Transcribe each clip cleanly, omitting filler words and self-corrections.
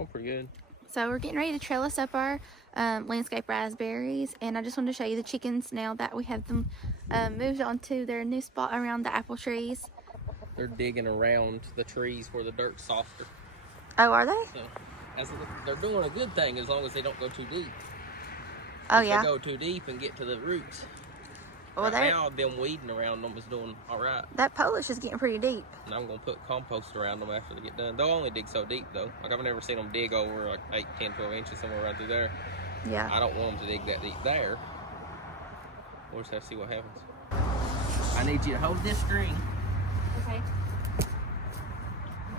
doing pretty good. So we're getting ready to trellis up our landscape raspberries, and I just wanted to show you the chickens now that we have them moved on to their new spot around the apple trees. They're digging around the trees where the dirt's softer. Oh, are they? So, they're doing a good thing as long as they don't go too deep. Oh, if yeah. they go too deep and get to the roots. Well, right now, them weeding around them is doing all right. That Polish is getting pretty deep. And I'm going to put compost around them after they get done. They'll only dig so deep, though. Like, I've never seen them dig over like 8, 10, 12 inches somewhere right through there. Yeah. I don't want them to dig that deep there. We'll just have to see what happens. I need you to hold this string. Okay.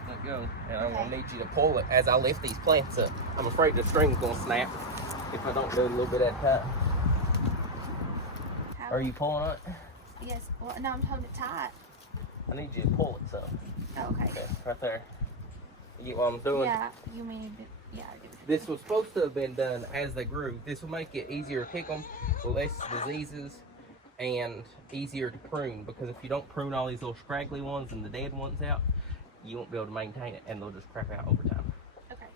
Let go. And I'm going to need you to pull it as I lift these plants up. I'm afraid the string's going to snap if I don't do it a little bit at a time. Are you pulling it? Yes. Well, no, I'm holding it tight. I need you to pull it some. Oh, okay. Okay, right there. You get what I'm doing? Yeah, you mean, yeah. This was supposed to have been done as they grew. This will make it easier to pick them, less diseases, and easier to prune. Because if you don't prune all these little scraggly ones and the dead ones out, you won't be able to maintain it, and they'll just crap out over time. Okay.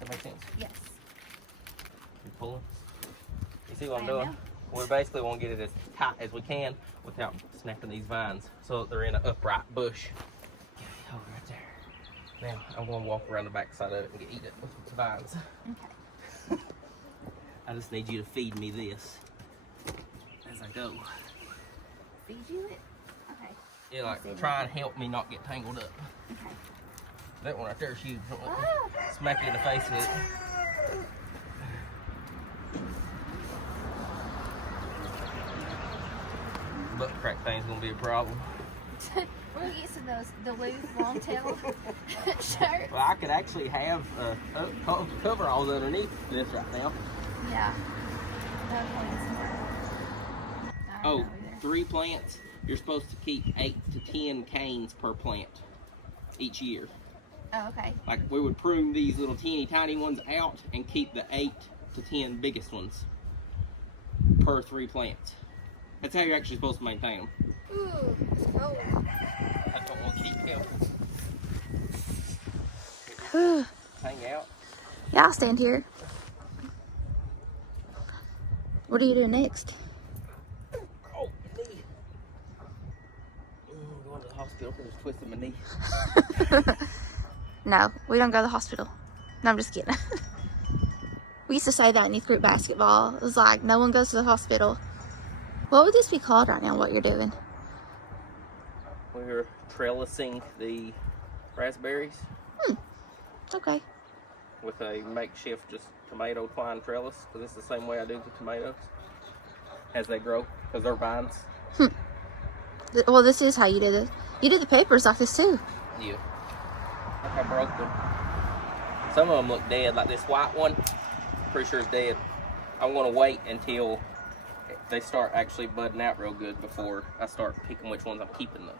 Does that make sense? Yes. You pulling? You see what I'm doing? We basically want to get it as tight as we can without snapping these vines so that they're in an upright bush. Hold it right there. Now, I'm going to walk around the back side of it and eat it with the vines. Okay. I just need you to feed me this as I go. Feed you it? Okay. Yeah, like try and help me not get tangled up. Okay. That one right there is huge. Smack you in the face with it. Butt crack thing's gonna be a problem. We're gonna get some of those Duluth long tail shirts. Well, I could actually have cover all underneath this right now. Yeah. Oh, 3 plants. You're supposed to keep 8 to 10 canes per plant each year. Oh, okay. Like we would prune these little teeny tiny ones out and keep the 8 to 10 biggest ones per 3 plants. That's how you're actually supposed to maintain them. Ooh, it's cold. I don't want to keep them. Hang out. Yeah, I'll stand here. What are you doing next? Oh, knee. I'm going to the hospital because I twisted my knee. No, we don't go to the hospital. No, I'm just kidding. We used to say that in youth group basketball. It was like, no one goes to the hospital. What would this be called right now, what you're doing? We're trellising the raspberries. Okay. With a makeshift just tomato twine trellis, because it's the same way I do the tomatoes as they grow, because they're vines. Well, this is how you did it. You did the papers like this too. Yeah. Like I broke them. Some of them look dead, like this white one. Pretty sure it's dead. I'm going to wait until they start actually budding out real good before I start picking which ones I'm keeping them,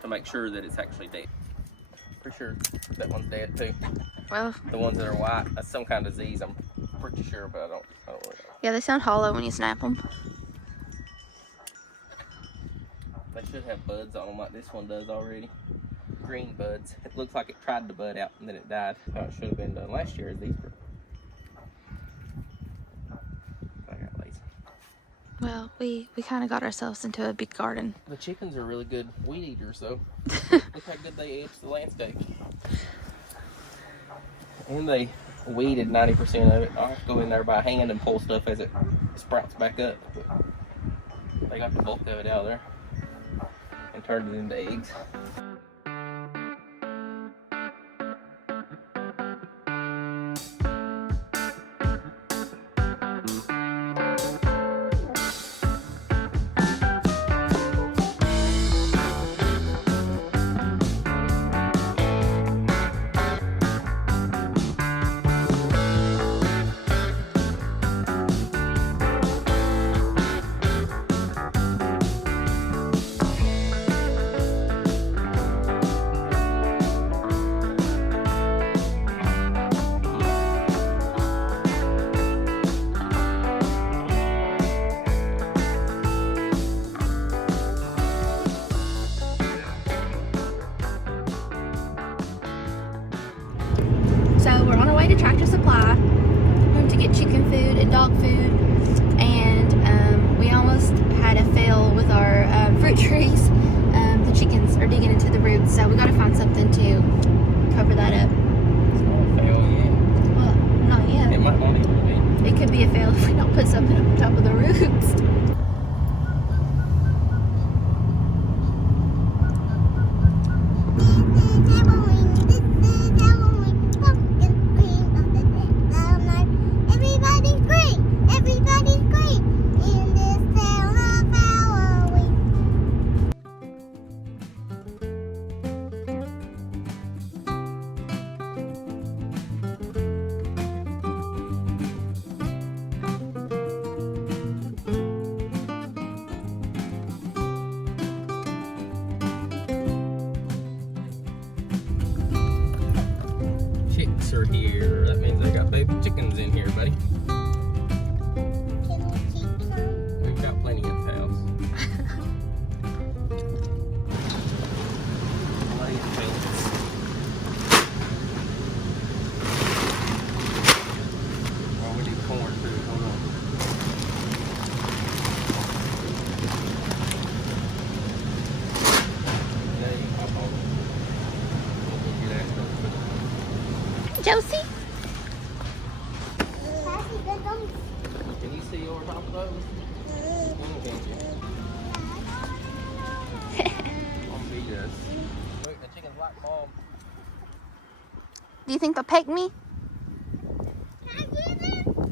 to make sure that it's actually dead. Pretty sure that one's dead too. Well, the ones that are white, that's some kind of disease, I'm pretty sure, but I don't really know. Yeah, they sound hollow when you snap them. They should have buds on them like this one does already. Green buds. It looks like it tried to bud out and then it died. So it should have been done last year as these grew. I got lazy. Well, we kind of got ourselves into a big garden. The chickens are really good weed eaters though. Look how good they edge the landscape. And they weeded 90% of it. I'll have to go in there by hand and pull stuff as it sprouts back up. But they got the bulk of it out of there and turned it into eggs. on our way to Tractor Supply to get chicken food and dog food, and we almost had a fail with our fruit trees. The chickens are digging into the roots, so we got to find something to cover that up. It's not a fail yet. Well, not yet. It might not even be. It could be a fail if we don't put something on top of the roots. Chicks are here. That means they got baby chickens in here, buddy. Can we keep some? We've got plenty at the house. Plenty of pellets. Well, we need corn too. Hold on. There you go. We'll go get after it. Josie? Can you see over top of those? Can't you? Mom beat us. Look, the chicken's like mom. Do you think they'll peck me?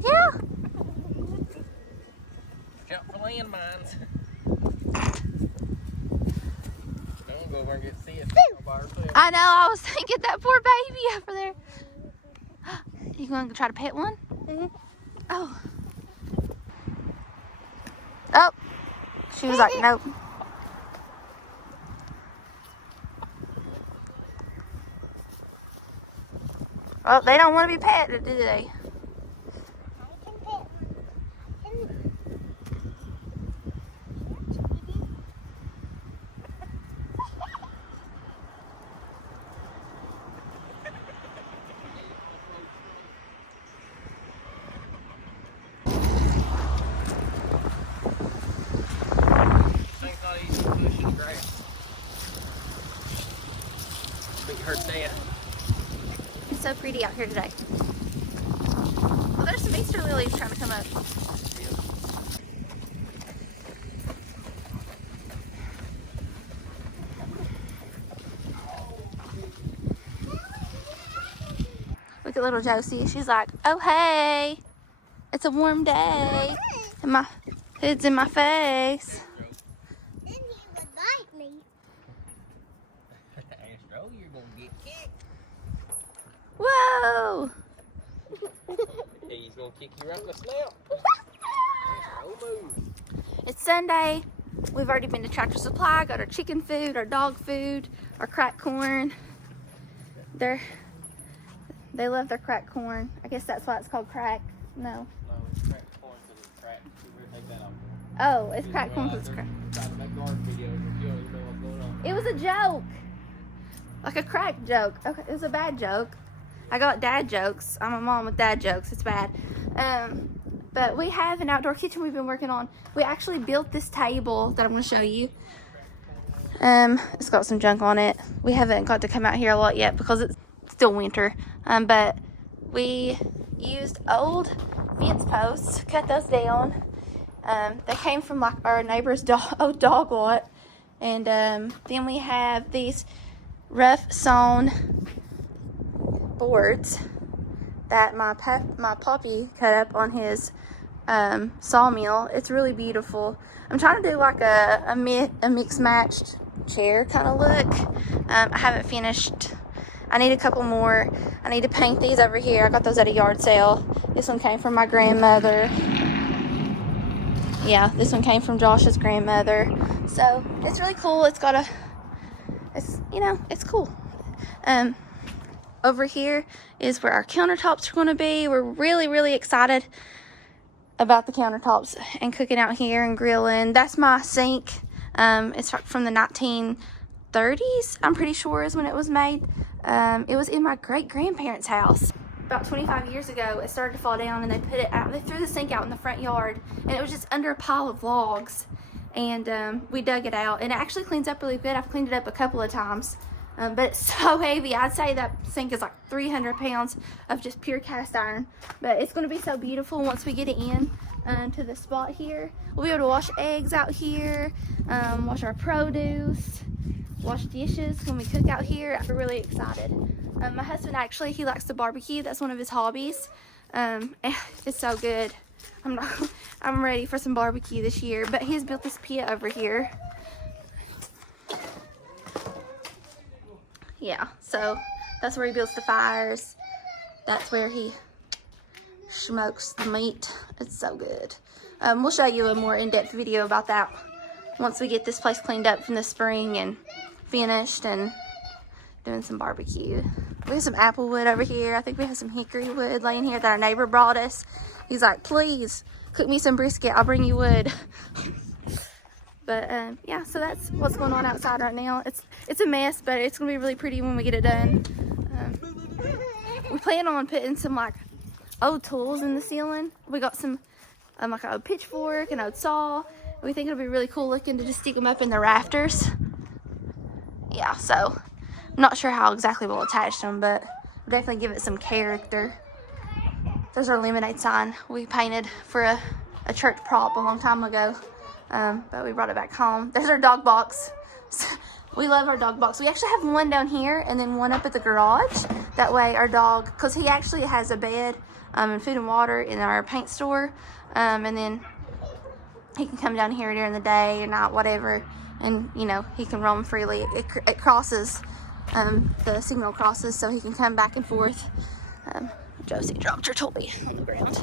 Yeah. Jump for landmines. Don't go over and get sick by herself. I know, I was thinking that poor baby over there. You going to try to pet one? Oh. Oh. She was like, nope. Well, they don't want to be petted, do they? Thing's not easy to push in the grass. Beat her to death. It's so pretty out here today. Well, there's some Easter lilies trying to come up. Look at little Josie. She's like, oh, hey. It's a warm day. And my hood's in my face. Then he would bite me. Astro, you're gonna get kicked. Whoa. He's gonna kick you right in the snout. Astro, move. It's Sunday. We've already been to Tractor Supply, got our chicken food, our dog food, our cracked corn. They love their cracked corn. I guess that's why it's called crack. No. No, it's cracked corn because it's cracked. We better take that off. Oh, it's cracked corn because it's cracked. Trying to make garden videos and you don't even know what's going on. It was a joke. Like a crack joke. Okay, it was a bad joke. I got dad jokes. I'm a mom with dad jokes. It's bad. But we have an outdoor kitchen we've been working on. We actually built this table that I'm going to show you. It's got some junk on it. We haven't got to come out here a lot yet because it's still winter. But we used old fence posts, cut those down. They came from like our neighbor's old dog lot. And then we have these rough sawn boards that my poppy cut up on his sawmill. It's really beautiful. I'm trying to do like a mixed matched chair kind of look. I haven't finished. I need a couple more. I need to paint these over here. I got those at a yard sale. This one came from my grandmother. Yeah, this one came from Josh's grandmother. So it's really cool. It's got it's cool. Over here is where our countertops are going to be. We're really, really excited about the countertops and cooking out here and grilling. That's my sink. It's from the 1930s, I'm pretty sure is when it was made. It was in my great-grandparents' house. about 25 years ago, it started to fall down, and they put it out. They threw the sink out in the front yard, and it was just under a pile of logs. And we dug it out, and it actually cleans up really good. I've cleaned it up a couple of times, but it's so heavy. I'd say that sink is like 300 pounds of just pure cast iron. But it's going to be so beautiful once we get it in to the spot here. We'll be able to wash eggs out here, wash our produce, wash dishes when we cook out here. I'm really excited. My husband actually, he likes to barbecue. That's one of his hobbies. It's so good. I'm ready for some barbecue this year. But he's built this pit over here. Yeah, so that's where he builds the fires. That's where he smokes the meat. It's so good. We'll show you a more in-depth video about that once we get this place cleaned up from the spring and finished and doing some barbecue. We have some apple wood over here. I think we have some hickory wood laying here that our neighbor brought us. He's like, please cook me some brisket, I'll bring you wood. But yeah, so that's what's going on outside right now. It's a mess, but it's gonna be really pretty when we get it done. We plan on putting some like old tools in the ceiling. We got some like an old pitchfork, an old saw. We think it'll be really cool looking to just stick them up in the rafters. Yeah, so I'm not sure how exactly we'll attach them, but we'll definitely give it some character. There's our lemonade sign we painted for a church prop a long time ago, but we brought it back home. There's our dog box. We love our dog box. We actually have one down here and then one up at the garage. That way our dog, because he actually has a bed and food and water in our paint store, and then he can come down here during the day or night, whatever, and you know, he can roam freely. It crosses, the signal crosses, so he can come back and forth. Josie dropped her toy on the ground.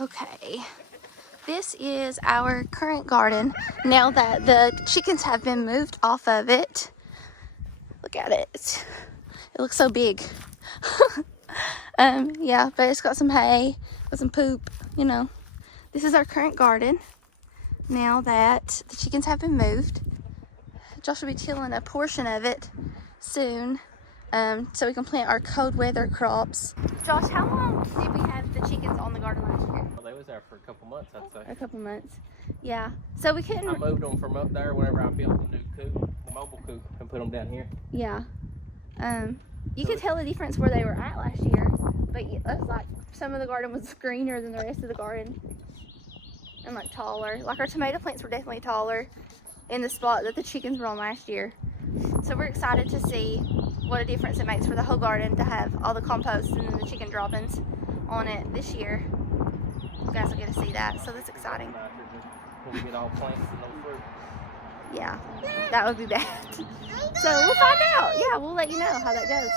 Okay, this is our current garden now that the chickens have been moved off of it. Look at it. It looks so big. Yeah, but it's got some hay, got some poop, you know. This is our current garden now that the chickens have been moved. Josh will be tilling a portion of it soon, so we can plant our cold weather crops. Josh, how long did we have the chickens on the garden last year? Well, they was there for a couple months, I'd say. A couple months. Yeah. So we couldn't. I moved them from up there whenever I built the new coop, the mobile coop, and put them down here. Yeah. You could tell the difference where they were at last year, but it was like some of the garden was greener than the rest of the garden, and like taller. Like our tomato plants were definitely taller in the spot that the chickens were on last year. So we're excited to see what a difference it makes for the whole garden to have all the compost and then the chicken droppings on it this year. You guys will get to see that, so that's exciting. When we get all plants and no fruit. Yeah, that would be bad. So we'll find out. Yeah, we'll let you know how that goes.